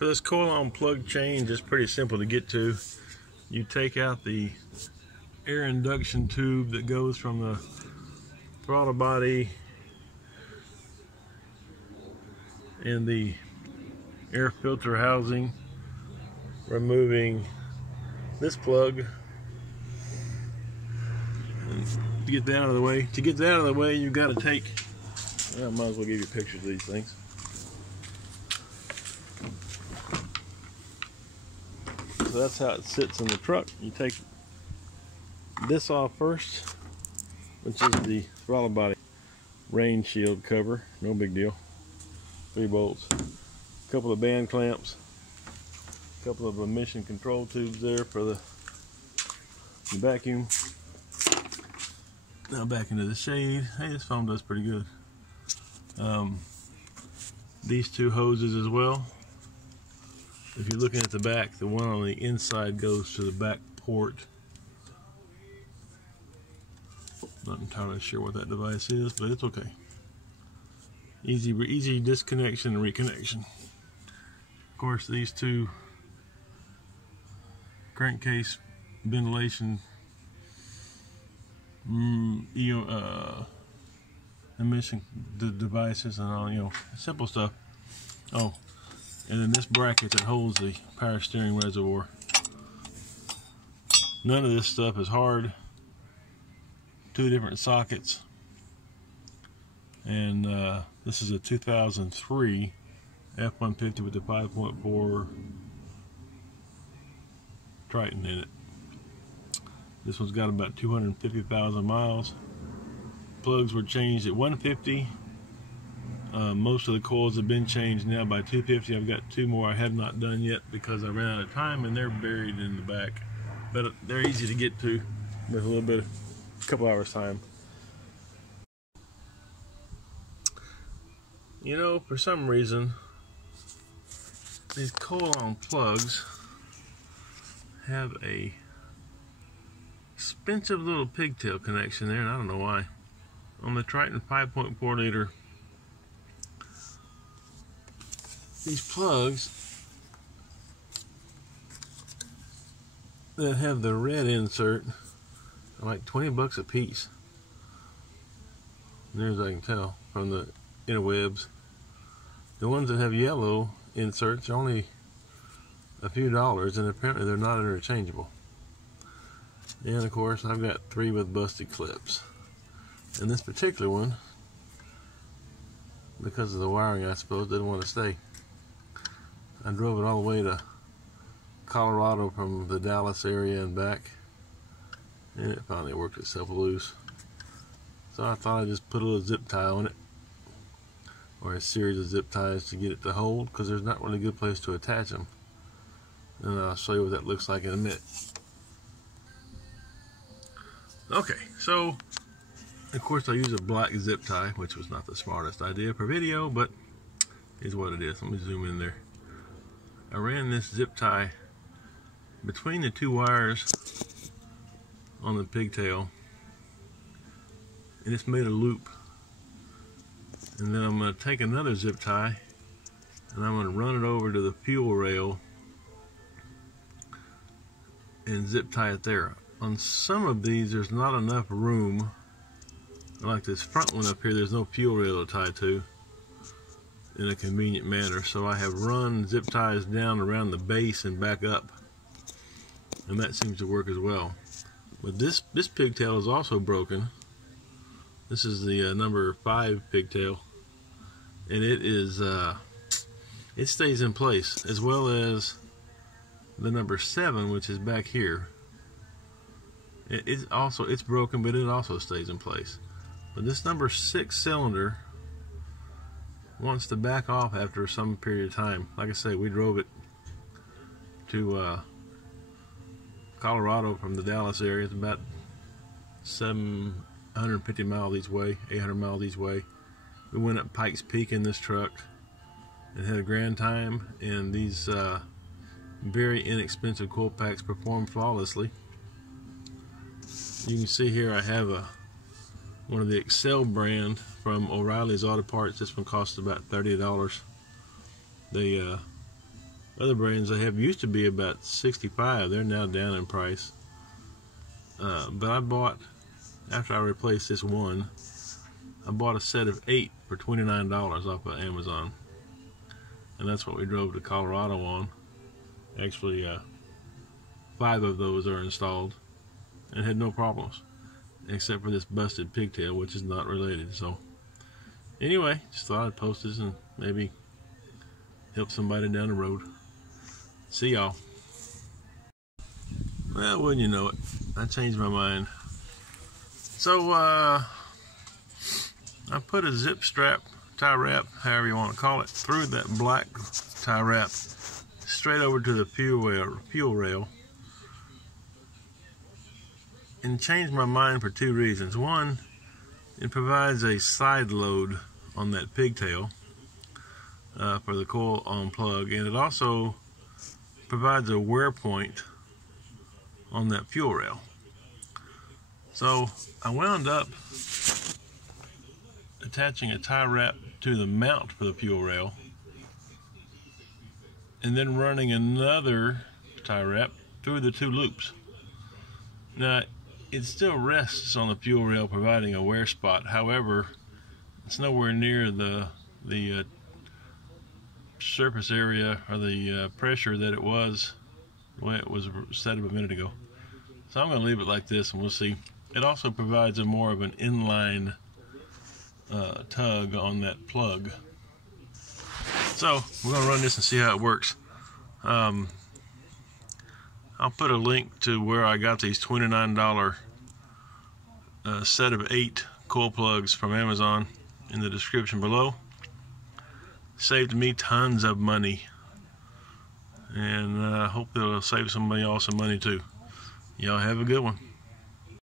For this coil-on plug change, it's pretty simple to get to. You take out the air induction tube that goes from the throttle body and the air filter housing, removing this plug. And to get that out of the way, you've got to take, I might as well give you pictures of these things. So that's how it sits in the truck. You take this off first, which is the throttle body rain shield cover, no big deal. 3 bolts, a couple of band clamps, a couple of emission control tubes there for the vacuum. Now back into the shade. Hey, this foam does pretty good. These 2 hoses as well. If you're looking at the back, the one on the inside goes to the back port. Not entirely sure what that device is, but it's okay. Easy disconnection and reconnection. Of course, these 2 crankcase ventilation emission devices and all, simple stuff. Oh, and then this bracket that holds the power steering reservoir. None of this stuff is hard. 2 different sockets, and this is a 2003 F150 with the 5.4 Triton in it. This one's got about 250,000 miles. Plugs were changed at 150. Most of the coils have been changed now by 250. I've got 2 more I have not done yet because I ran out of time, and they're buried in the back. But they're easy to get to with a little bit of a couple hours time. For some reason, these coil-on plugs have a expensive little pigtail connection there, and I don't know why. On the Triton 5.4 liter, these plugs that have the red insert are like 20 bucks a piece. Near as I can tell from the interwebs. The ones that have yellow inserts are only a few dollars, and apparently they're not interchangeable. And of course, I've got 3 with busted clips. And this particular one, because of the wiring, I suppose, didn't want to stay. I drove it all the way to Colorado from the Dallas area and back, and it finally worked itself loose. So I thought I'd just put a little zip tie on it, or a series of zip ties to get it to hold, because there's not really a good place to attach them. And I'll show you what that looks like in a minute. Okay, so of course I use a black zip tie, which was not the smartest idea for video, but is what it is. Let me zoom in there. I ran this zip tie between the 2 wires on the pigtail, and it's made a loop. And then I'm going to take another zip tie and I'm going to run it over to the fuel rail and zip tie it there. On some of these, there's not enough room. Like this front one up here, there's no fuel rail to tie to in a convenient manner, so I have run zip ties down around the base and back up, and that seems to work as well. But this pigtail is also broken. This is the number 5 pigtail, and it stays in place, as well as the number 7, which is back here. It's broken, but it also stays in place. But this number 6 cylinder wants to back off after some period of time. Like I say, we drove it to Colorado from the Dallas area. It's about 750 miles each way, 800 miles each way. We went up Pikes Peak in this truck and had a grand time, and these very inexpensive coil packs perform flawlessly. You can see here I have one of the Excel brand from O'Reilly's Auto Parts. This one costs about $30. The other brands they have used to be about $65. They're now down in price. But I bought, after I replaced this one, I bought a set of 8 for $29 off of Amazon. And that's what we drove to Colorado on. Actually, 5 of those are installed and had no problems, except for this busted pigtail, which is not related. So anyway, just thought I'd post this and maybe help somebody down the road. See y'all. Well, wouldn't you know it, I changed my mind. So I put a zip strap, tie wrap, however you want to call it, through that black tie wrap straight over to the fuel rail, and changed my mind for 2 reasons. One, it provides a side load on that pigtail for the coil on plug, and it also provides a wear point on that fuel rail. So I wound up attaching a tie wrap to the mount for the fuel rail, and then running another tie wrap through the 2 loops. Now, it still rests on the fuel rail, providing a wear spot. However, it's nowhere near the surface area or the pressure that it was the way it was set up a minute ago. So I'm going to leave it like this, and we'll see. It also provides a more of an inline tug on that plug. So we're going to run this and see how it works. I'll put a link to where I got these $29 set of 8 coil plugs from Amazon in the description below. Saved me tons of money, and I hope it'll save somebody else some money too. Y'all have a good one.